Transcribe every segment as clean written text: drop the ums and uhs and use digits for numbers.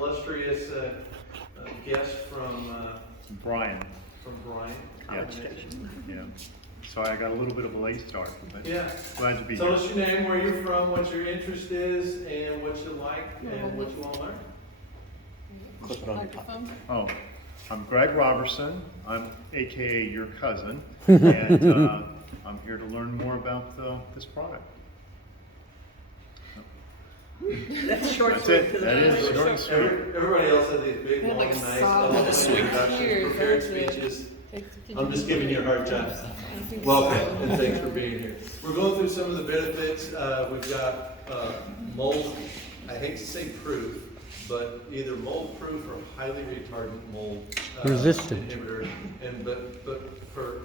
illustrious guest from Brian. Brian. Yeah. Yeah. Sorry, I got a little bit of a late start, but Yeah. glad to be Tell here. us your name, where you're from, what your interest is, and what you like, and what you want to learn. Clip it on your top. Oh, I'm Greg Robertson. I'm AKA your cousin, and I'm here to learn more about this product. That's short. That's it. That is short and sweet. Everybody else has these big, They're long, like nice, solid eloquent introductions, years, prepared aren't they? speeches. I'm just giving you a hard time. think Welcome, so. and thanks for being here. We're going through some of the benefits. We've got mold, I hate to say proof, but either mold proof or highly retardant mold Resistant. inhibitor. And but for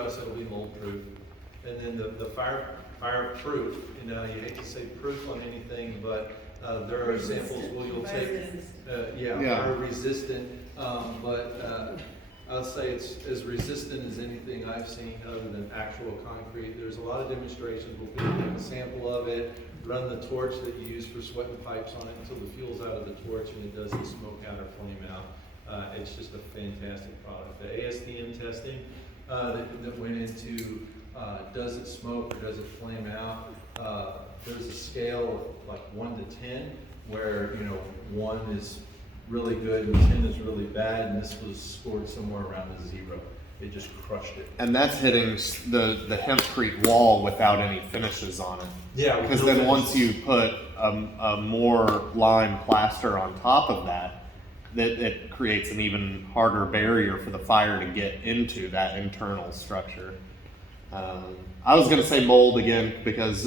us it'll be mold proof. And then the fire proof. You know, you hate to say proof on anything, but there are samples where you'll take fire resistant. But I'll say it's as resistant as anything I've seen other than actual concrete. There's a lot of demonstrations where people take a sample of it, run the torch that you use for sweating pipes on it until the fuel's out of the torch and it doesn't smoke out or flame out. It's just a fantastic product. The ASTM testing that went into does it smoke or does it flame out? There's a scale of like 1 to 10 where, you know, 1 is really good and 10 is really bad, and this was scored somewhere around a 0. It just crushed it. And that's hitting the Hempcrete wall without any finishes on it. Yeah, Because then once you put a more lime plaster on top of that, it creates an even harder barrier for the fire to get into that internal structure. I was going to say mold again because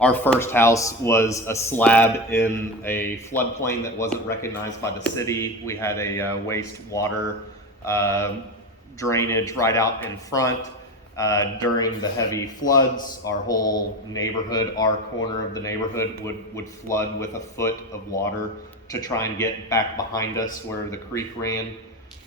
our first house was a slab in a floodplain that wasn't recognized by the city. We had a wastewater drainage right out in front. During the heavy floods, our whole neighborhood, our corner of the neighborhood would flood with a foot of water to try and get back behind us where the creek ran.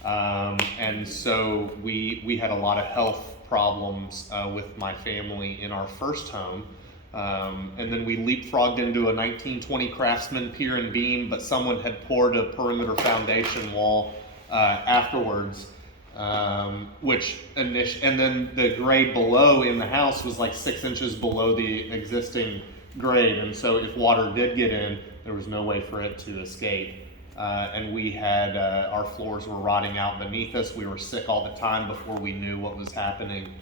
And so we had a lot of health problems with my family in our first home. And then we leapfrogged into a 1920 Craftsman pier and beam, but someone had poured a perimeter foundation wall afterwards, and then the grade below in the house was like 6 inches below the existing grade, and so if water did get in, there was no way for it to escape. And we had our floors were rotting out beneath us. We were sick all the time before we knew what was happening.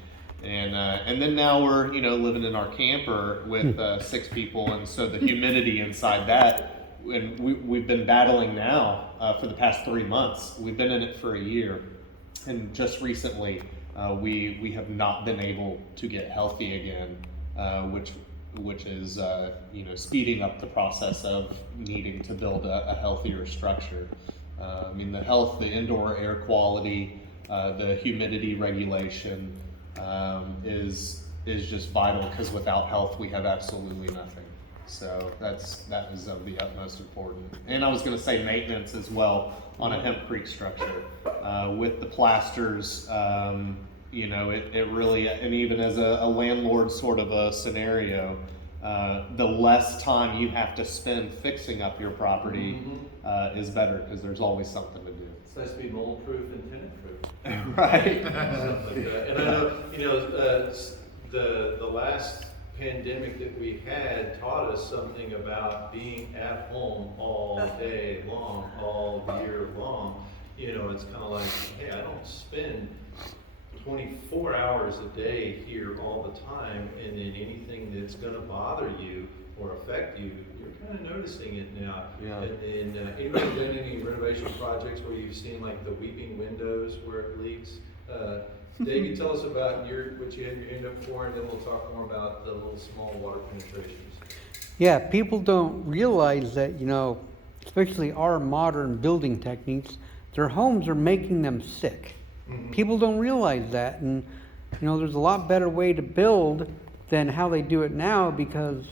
And then now we're living in our camper with 6 people, and so the humidity inside that, and we've been battling now for the past 3 months. We've been in it for a year, and just recently we have not been able to get healthy again, which is speeding up the process of needing to build a healthier structure. The indoor air quality, the humidity regulation. Is just vital because without health we have absolutely nothing. So that is of the utmost importance. And I was going to say maintenance as well on a Hempcrete structure with the plasters. It really, and even as a landlord sort of a scenario, the less time you have to spend fixing up your property is better because there's always something to do. It's nice to be mold proof and tenant proof. Right. Stuff like that. And I know, the last pandemic that we had taught us something about being at home all day long, all year long. It's kind of like, hey, I don't spend 24 hours a day here all the time, and then anything that's going to bother you or affect you, you're kind of noticing it now. Yeah. And anybody done any renovation projects where you've seen like the weeping windows where it leaks? Dave, tell us about what you had your end up for, and then we'll talk more about the little small water penetrations. Yeah, people don't realize that, especially our modern building techniques, their homes are making them sick. Mm-hmm. People don't realize that, and there's a lot better way to build than how they do it now because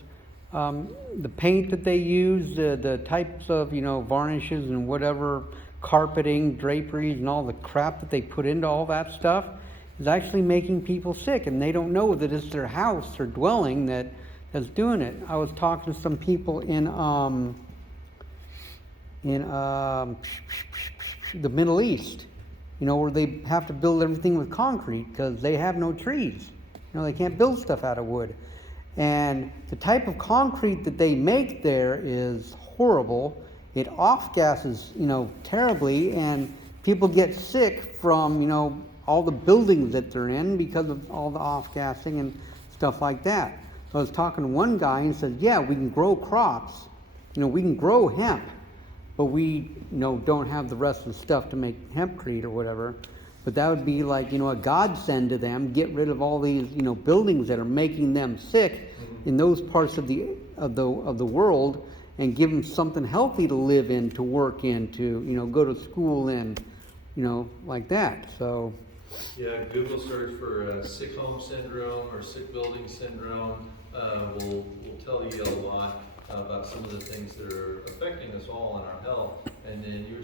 the paint that they use, the types of varnishes and whatever, carpeting, draperies, and all the crap that they put into all that stuff is actually making people sick, and they don't know that it's their house, their dwelling that's doing it. I was talking to some people in in the Middle East, you know, where they have to build everything with concrete because they have no trees. You know, they can't build stuff out of wood. And the type of concrete that they make there is horrible. It off-gases, you know, terribly, and people get sick from, you know, all the buildings that they're in because of all the off-gassing and stuff like that. So I was talking to one guy and said, yeah, we can grow crops. You know, we can grow hemp, but we, you know, don't have the rest of the stuff to make hempcrete or whatever. But that would be like, you know, a godsend to them. Get rid of all these, you know, buildings that are making them sick in those parts of the world, and give them something healthy to live in, to work in, to, you know, go to school in, you know, like that. So. Yeah, Google search for sick home syndrome or sick building syndrome will tell you a lot about some of the things that are affecting us all in our health. And then you were